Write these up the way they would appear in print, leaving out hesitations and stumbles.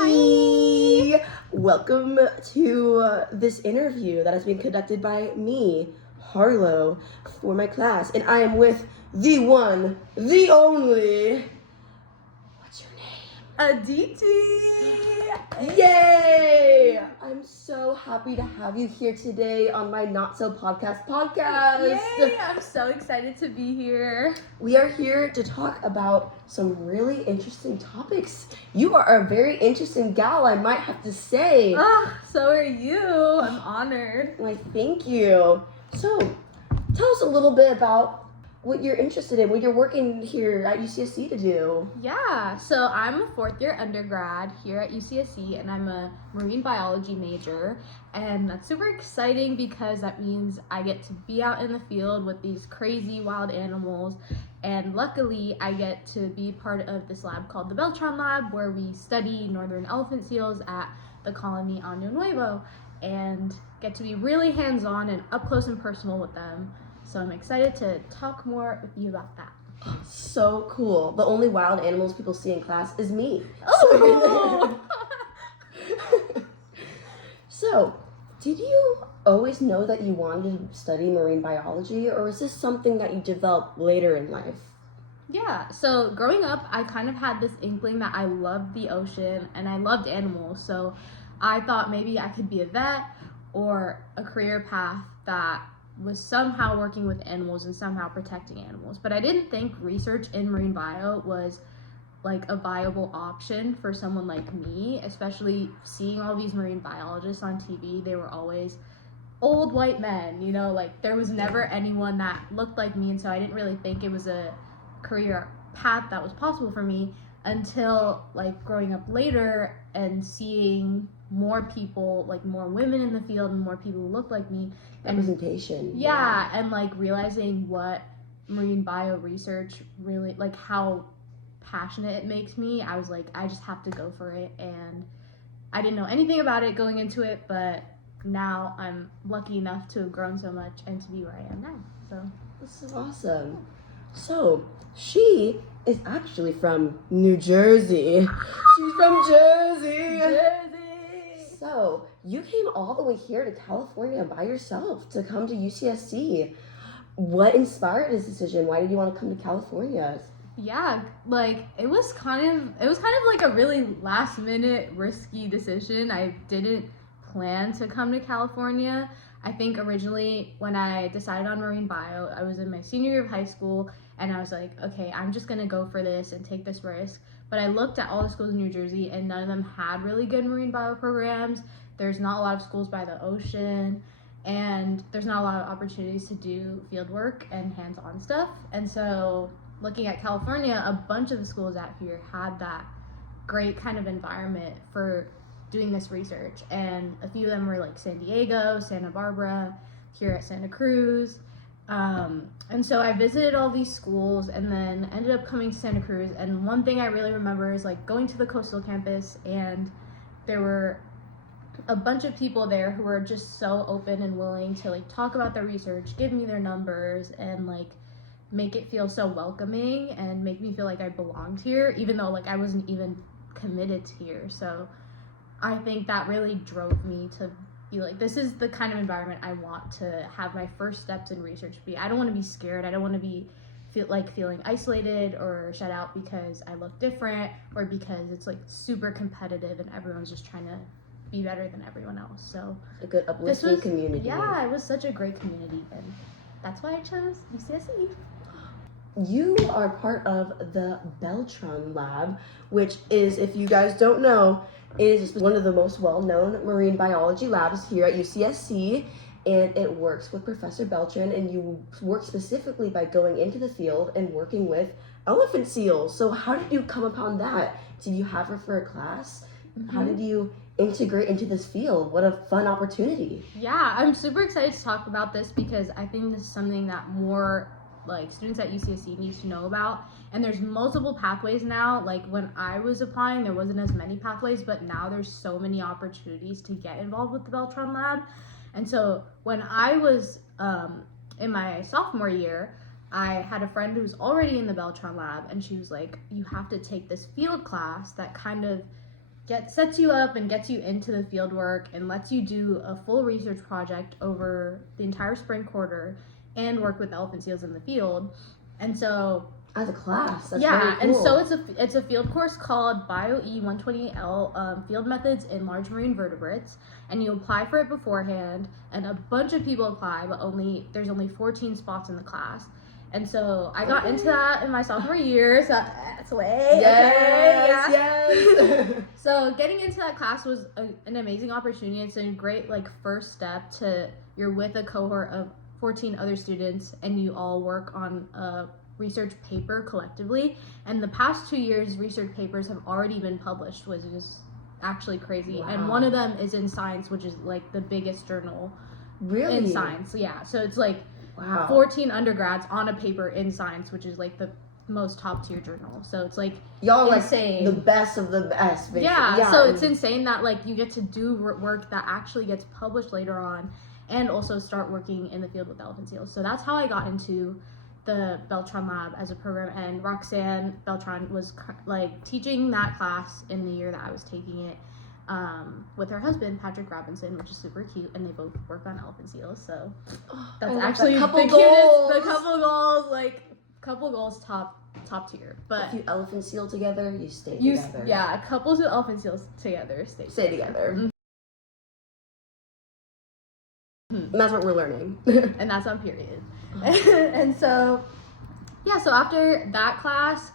Hi! Welcome to this interview that has been conducted by me, Harlow, for my class. And I am with the one, the only. What's your name? Aditi! Yay! I'm so happy to have you here today on my Not So podcast. Yay! I'm so excited to be here. We are here to talk about some really interesting topics. You are a very interesting gal, I might have to say. So are you. I'm honored. Why, thank you. So, tell us a little bit about what you're interested in, what you're working here at UCSC to do. Yeah, so I'm a fourth year undergrad here at UCSC and I'm a marine biology major. And that's super exciting because that means I get to be out in the field with these crazy wild animals. And luckily, I get to be part of this lab called the Beltran Lab, where we study northern elephant seals at the colony Año Nuevo and get to be really hands-on and up close and personal with them. So I'm excited to talk more with you about that. So cool. The only wild animals people see in class is me. Oh! So, did you always know that you wanted to study marine biology, or is this something that you developed later in life? Yeah, so growing up, I kind of had this inkling that I loved the ocean and I loved animals. So I thought maybe I could be a vet or a career path that was somehow working with animals and somehow protecting animals. But I didn't think research in marine bio was like a viable option for someone like me, especially seeing all these marine biologists on TV. They were always old white men, you know, like there was never anyone that looked like me. And so I didn't really think it was a career path that was possible for me until like growing up later and seeing more people, like more women in the field and more people who look like me. Representation. Yeah, and like realizing what marine bio research really, like how passionate it makes me. I was like, I just have to go for it. And I didn't know anything about it going into it, but now I'm lucky enough to have grown so much and to be where I am now. So this is awesome. So, she is actually from New Jersey. She's from Jersey. So, you came all the way here to California by yourself to come to UCSC. What inspired this decision? Why did you want to come to California? Yeah, like it was kind of like a really last minute risky decision. I didn't plan to come to California. I think originally when I decided on marine bio, I was in my senior year of high school and I was like, okay, I'm just gonna go for this and take this risk. But I looked at all the schools in New Jersey and none of them had really good marine bio programs. There's not a lot of schools by the ocean and there's not a lot of opportunities to do field work and hands-on stuff. And so looking at California, a bunch of the schools out here had that great kind of environment for doing this research, and a few of them were like San Diego, Santa Barbara, here at Santa Cruz, and so I visited all these schools and then ended up coming to Santa Cruz. And one thing I really remember is like going to the coastal campus, and there were a bunch of people there who were just so open and willing to like talk about their research, give me their numbers, and like make it feel so welcoming and make me feel like I belonged here, even though like I wasn't even committed to here. So I think that really drove me to be like, this is the kind of environment I want to have my first steps in research be. I don't want to be scared. I don't want to be feeling isolated or shut out because I look different or because it's like super competitive and everyone's just trying to be better than everyone else. So a good uplifting community. Yeah, it was such a great community, and that's why I chose UCSC. You are part of the Beltran Lab, which is, if you guys don't know, is one of the most well-known marine biology labs here at UCSC, and it works with Professor Beltran, and you work specifically by going into the field and working with elephant seals. So how did you come upon that? Did you have her for a class? Mm-hmm. How did you integrate into this field? What a fun opportunity. Yeah, I'm super excited to talk about this because I think this is something that more like students at UCSC need to know about. And there's multiple pathways now. Like when I was applying, there wasn't as many pathways, but now there's so many opportunities to get involved with the Beltran Lab. And so when I was in my sophomore year, I had a friend who was already in the Beltran Lab, and she was like, you have to take this field class that kind of sets you up and gets you into the field work and lets you do a full research project over the entire spring quarter and work with elephant seals in the field. And so as a class, that's yeah, very cool. and so it's a field course called Bio E 128L, Field Methods in Large Marine Vertebrates, and you apply for it beforehand, and a bunch of people apply, but there's only 14 spots in the class. And so I got into that in my sophomore year, so that's way. Yes. So getting into that class was an amazing opportunity. It's a great first step to, you're with a cohort of 14 other students, and you all work on a research paper collectively. And the past 2 years, research papers have already been published, which is actually crazy. Wow. And one of them is in Science, which is the biggest journal in science. Yeah, so it's wow. 14 undergrads on a paper in Science, which is the most top tier journal. So it's y'all are insane. The best of the best, basically. Yeah, so it's insane that you get to do work that actually gets published later on, and also start working in the field with elephant seals. So that's how I got into the Beltran lab as a program, and Roxanne Beltran was teaching that class in the year that I was taking it, with her husband Patrick Robinson, which is super cute, and they both work on elephant seals. So that's actually the cutest, the couple goals top tier. But if you elephant seal together, you stay together. Yeah, couples with elephant seals together stay together. Mm-hmm. And that's what we're learning. And that's on period. And so so after that class,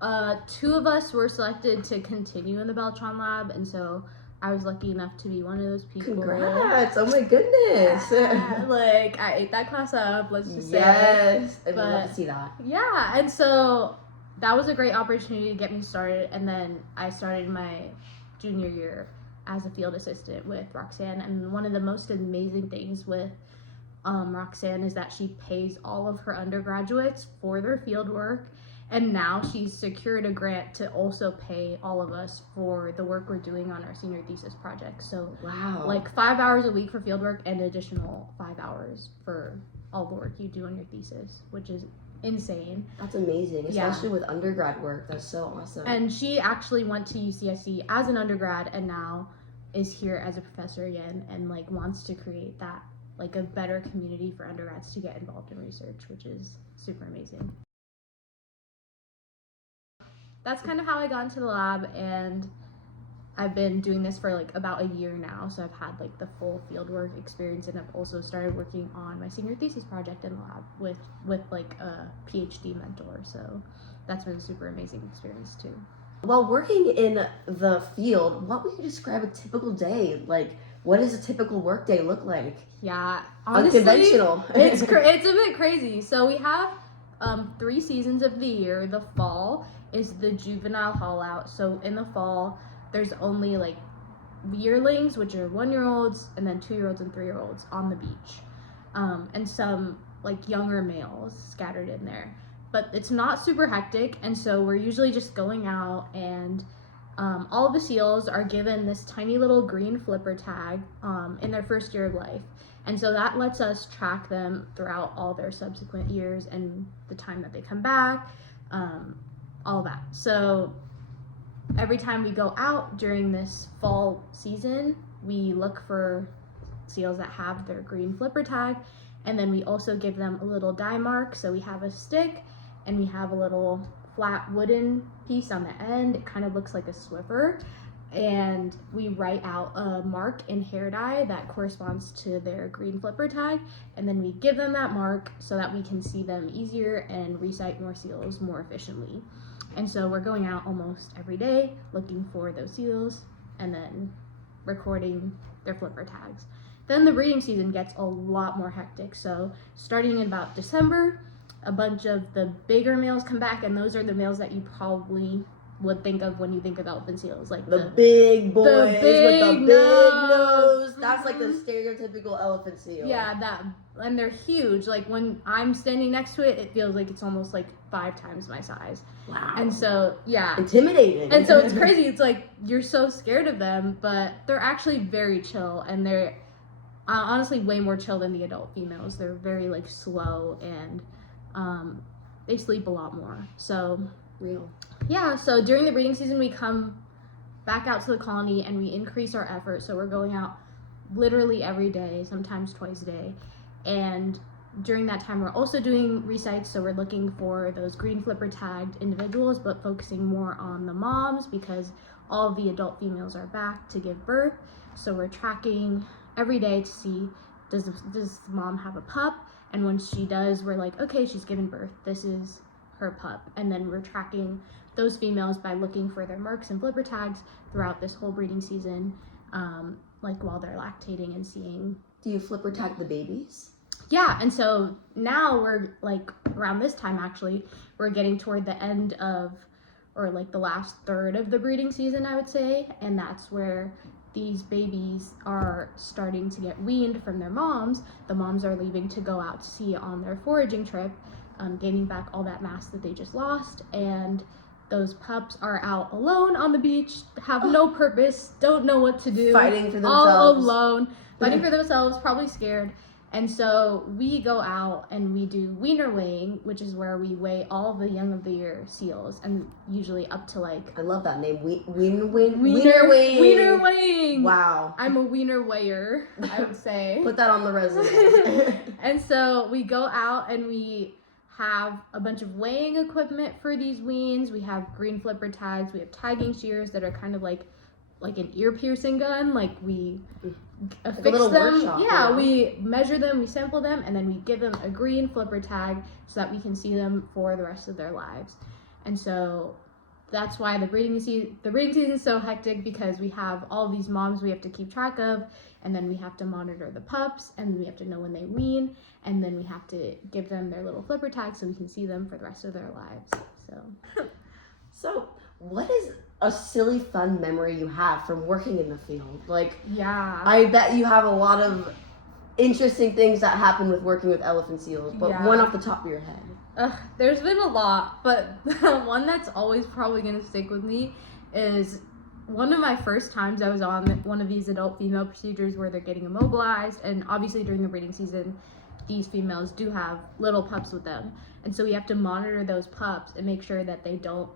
2 of us were selected to continue in the Beltran lab, and so I was lucky enough to be one of those people. Congrats! Oh my goodness! I ate that class up, let's just say. Yes, I'd love to see that. Yeah, and so that was a great opportunity to get me started, and then I started my junior year as a field assistant with Roxanne. And one of the most amazing things with Roxanne is that she pays all of her undergraduates for their field work, and now she's secured a grant to also pay all of us for the work we're doing on our senior thesis project. So wow, 5 hours a week for field work and additional 5 hours for all the work you do on your thesis, which is insane. That's amazing, especially with undergrad work. That's so awesome. And she actually went to UCSC as an undergrad and now is here as a professor again, and wants to create that a better community for undergrads to get involved in research, which is super amazing. That's kind of how I got into the lab, and I've been doing this for about a year now, so I've had the full fieldwork experience, and I've also started working on my senior thesis project in the lab with a PhD mentor, so that's been a super amazing experience too. While working in the field, what would you describe a typical day? What does a typical work day look like? Yeah, honestly, unconventional. It's a bit crazy. So we have 3 seasons of the year. The fall is the juvenile haul out. So in the fall, there's only yearlings, which are 1-year-olds, and then 2-year-olds and 3-year-olds on the beach, and some younger males scattered in there. But it's not super hectic, and so we're usually just going out, and all of the seals are given this tiny little green flipper tag in their first year of life. And so that lets us track them throughout all their subsequent years and the time that they come back, all of that. So every time we go out during this fall season, we look for seals that have their green flipper tag, and then we also give them a little dye mark. So we have a stick and we have a little flat wooden piece on the end. It kind of looks like a Swiffer, and we write out a mark in hair dye that corresponds to their green flipper tag, and then we give them that mark so that we can see them easier and recite more seals more efficiently. And so we're going out almost every day looking for those seals and then recording their flipper tags. Then the breeding season gets a lot more hectic. So starting in about December, a bunch of the bigger males come back, and those are the males that you probably would think of when you think of elephant seals, the big boys with the big nose. That's Mm-hmm. the stereotypical elephant seal. Yeah, and they're huge. When I'm standing next to it, it feels like it's almost 5 times my size. Wow. And so intimidating. And so it's crazy. It's you're so scared of them, but they're actually very chill, and they're honestly way more chill than the adult females. They're very slow, and they sleep a lot more. So real. Yeah, so during the breeding season, we come back out to the colony and we increase our effort. So we're going out literally every day, sometimes twice a day. And during that time, we're also doing resites. So we're looking for those green flipper tagged individuals, but focusing more on the moms because all of the adult females are back to give birth. So we're tracking every day to see, does the mom have a pup? And when she does, we're like, okay, she's given birth. This is her pup. And then we're tracking those females by looking for their mercs and flipper tags throughout this whole breeding season, like while they're lactating and seeing. Do you flipper tag the babies? Yeah, and so now we're like around this time actually, we're getting toward the end of, or like the last third of the breeding season, I would say, and that's where these babies are starting to get weaned from their moms. The moms are leaving to go out to sea on their foraging trip, gaining back all that mass that they just lost, and those pups are out alone on the beach, have no purpose, don't know what to do, fighting for themselves, all alone, fighting for themselves, probably scared. And so we go out and we do wiener weighing, which is where we weigh all the young of the year seals, and usually up to like, I love that name, wiener weighing. Wow, I'm a wiener weigher, I would say. Put that on the resume. And so we go out and we have a bunch of weighing equipment for these weans. We have green flipper tags. We have tagging shears that are kind of like an ear piercing gun. Like we affix a little them. workshop, Yeah, yeah, we measure them, we sample them, and then we give them a green flipper tag so that we can see them for the rest of their lives. And so that's why the breeding season is so hectic, because we have all these moms we have to keep track of, and then we have to monitor the pups, and we have to know when they wean, and then we have to give them their little flipper tag so we can see them for the rest of their lives. So what is a silly fun memory you have from working in the field? Like, yeah, I bet you have a lot of interesting things that happen with working with elephant seals, but Yeah. one off the top of your head. There's been a lot, but the one that's always probably gonna stick with me is one of my first times I was on one of these adult female procedures where they're getting immobilized, and obviously during the breeding season, these females do have little pups with them, and so we have to monitor those pups and make sure that they don't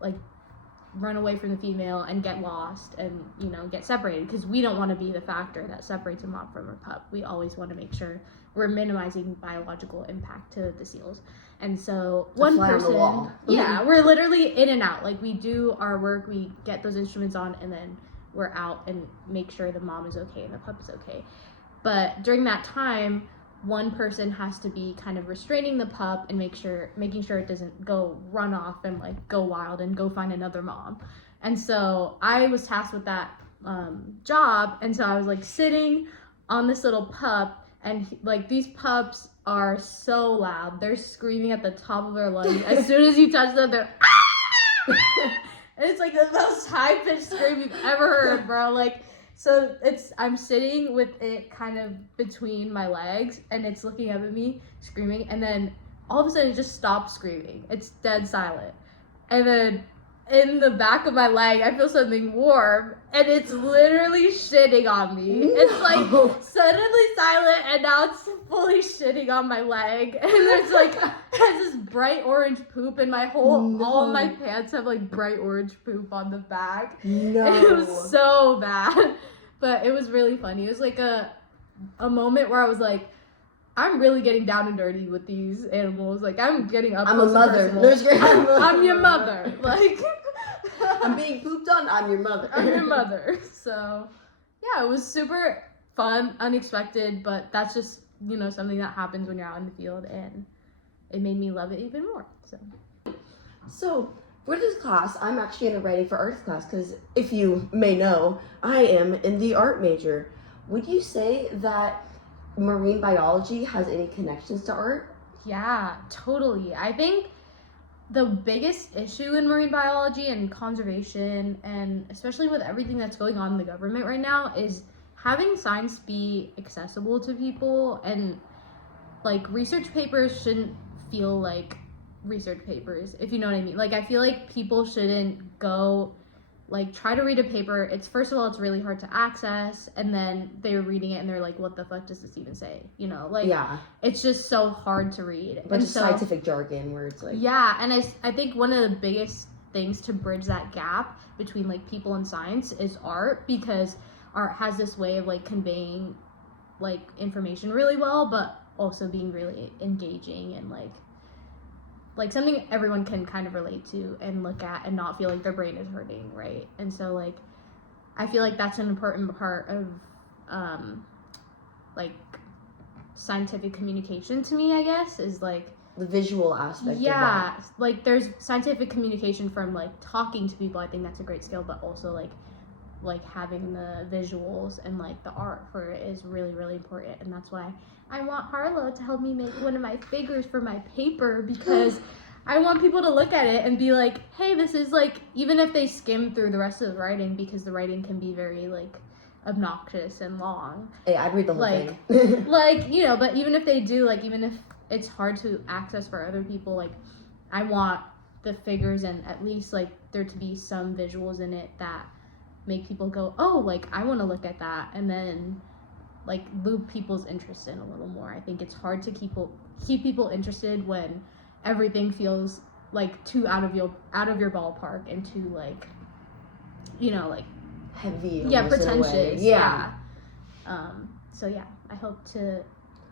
like run away from the female and get lost and, you know, get separated, because we don't want to be the factor that separates a mom from her pup. We always want to make sure we're minimizing biological impact to the seals. And so one fly on the person, wall. yeah, we're literally in and out. Like, we do our work, we get those instruments on, and then we're out and make sure the mom is okay and the pup is okay. But during that time, one person has to be kind of restraining the pup and making sure it doesn't go run off and like go wild and go find another mom. And so I was tasked with that job, and so I was like sitting on this little pup, and like these pups are so loud, they're screaming at the top of their lungs. As soon as you touch them, they're and it's like the most high-pitched scream you've ever heard, bro. Like, so I'm sitting with it kind of between my legs, and it's looking up at me, screaming, and then all of a sudden it just stops screaming. It's dead silent. And then in the back of my leg, I feel something warm, and it's literally shitting on me. No. It's like suddenly silent, and now it's fully shitting on my leg. And there's like, has this bright orange poop, and all of my pants have like bright orange poop on the back. No. It was so bad, but it was really funny. It was like a moment where I was like, I'm really getting down and dirty with these animals. Like, I'm getting up. I'm a mother. I'm your mother. Like, I'm being pooped on. I'm your mother. I'm your mother. So, yeah, it was super fun, unexpected, but that's just, you know, something that happens when you're out in the field, and it made me love it even more. So for this class, I'm actually in a writing for arts class, because if you may know, I am in the art major. Would you say that marine biology has any connections to art? Yeah, totally. I think the biggest issue in marine biology and conservation, and especially with everything that's going on in the government right now, is having science be accessible to people. And like, research papers shouldn't feel like research papers, if you know what I mean. Like, I feel like people shouldn't go like try to read a paper. It's, first of all, it's really hard to access, and then they're reading it and they're like, what the fuck does this even say, you know? Like, yeah, it's just so hard to read. A bunch of scientific jargon where it's like, yeah. And I think one of the biggest things to bridge that gap between like people and science is art, because art has this way of like conveying like information really well, but also being really engaging and like something everyone can kind of relate to and look at and not feel like their brain is hurting, right? And so like I feel like that's an important part of like scientific communication to me, I guess, is like the visual aspect. Yeah, of that. like there's scientific communication from like talking to people. I think that's a great skill, but also like having the visuals and like the art for it is really, really important. And that's why I want Harlow to help me make one of my figures for my paper, because I want people to look at it and be like, hey, this is like, even if they skim through the rest of the writing, because the writing can be very like obnoxious and long. Hey, I'd read the whole like, thing. like, you know, but even if they do, like, even if it's hard to access for other people, like, I want the figures and at least like there to be some visuals in it that make people go, oh, like I want to look at that, and then like loop people's interest in a little more. I think it's hard to keep people interested when everything feels like too out of your ballpark and too like, you know, like heavy. Yeah, pretentious. Yeah. So yeah, I hope to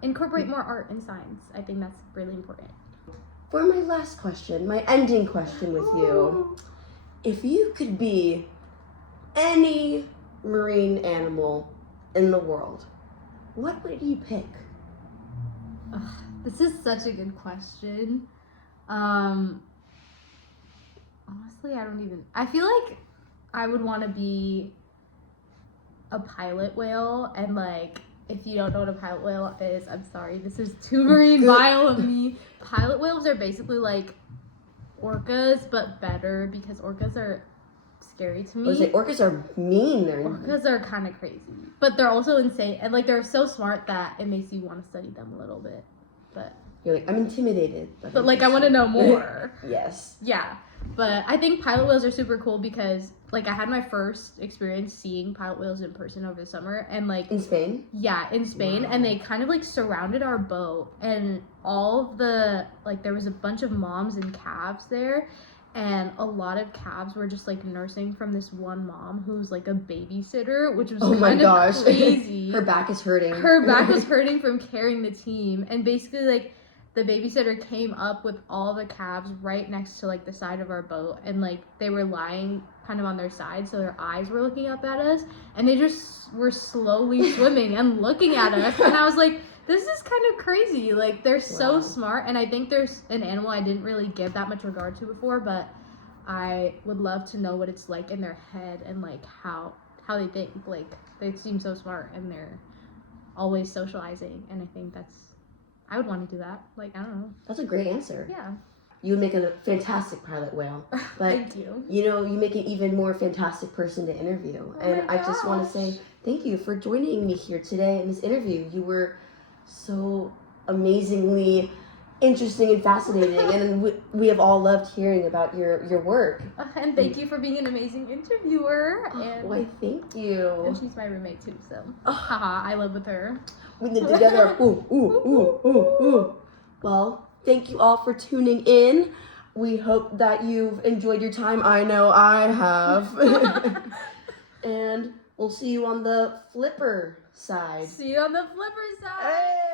incorporate more art and science. I think that's really important. For my last question, my ending question with you, if you could be any marine animal in the world, what would you pick? This is such a good question. Honestly, I feel like I would want to be a pilot whale, and like, if you don't know what a pilot whale is, I'm sorry, this is too marine vile of me. Pilot whales are basically like orcas, but better, because orcas are scary to me. I was like, orcas are mean. Orcas are kind of crazy, but they're also insane, and like they're so smart that it makes you want to study them a little bit. But you're like, I'm intimidated. But like, I want to know more. Yes. Yeah, but I think pilot whales are super cool because like I had my first experience seeing pilot whales in person over the summer, and like in Spain. Yeah, in Spain. Wow. And they kind of like surrounded our boat, and all of the like there was a bunch of moms and calves there. And a lot of calves were just like nursing from this one mom who's like a babysitter, which was kind of crazy. Her back is hurting. Her back was hurting from carrying the team. And basically like the babysitter came up with all the calves right next to like the side of our boat, and like they were lying kind of on their side, so their eyes were looking up at us, and they just were slowly swimming and looking at us. And I was like, this is kind of crazy. Like, they're so smart, and I think there's an animal I didn't really give that much regard to before, but I would love to know what it's like in their head and like how they think. Like, they seem so smart, and they're always socializing, and I think I would want to do that. Like, I don't know. That's a great answer. Yeah. You would make a fantastic pilot whale. But, thank you. You know, you make an even more fantastic person to interview. And I just want to say thank you for joining me here today in this interview. You were so amazingly interesting and fascinating, and we have all loved hearing about your work. And thank you for being an amazing interviewer. And why, thank you. And she's my roommate too, so haha, I live with her. We live together. Ooh. Well, thank you all for tuning in. We hope that you've enjoyed your time. I know I have. And we'll see you on the flipper side. See you on the flipper side. Hey!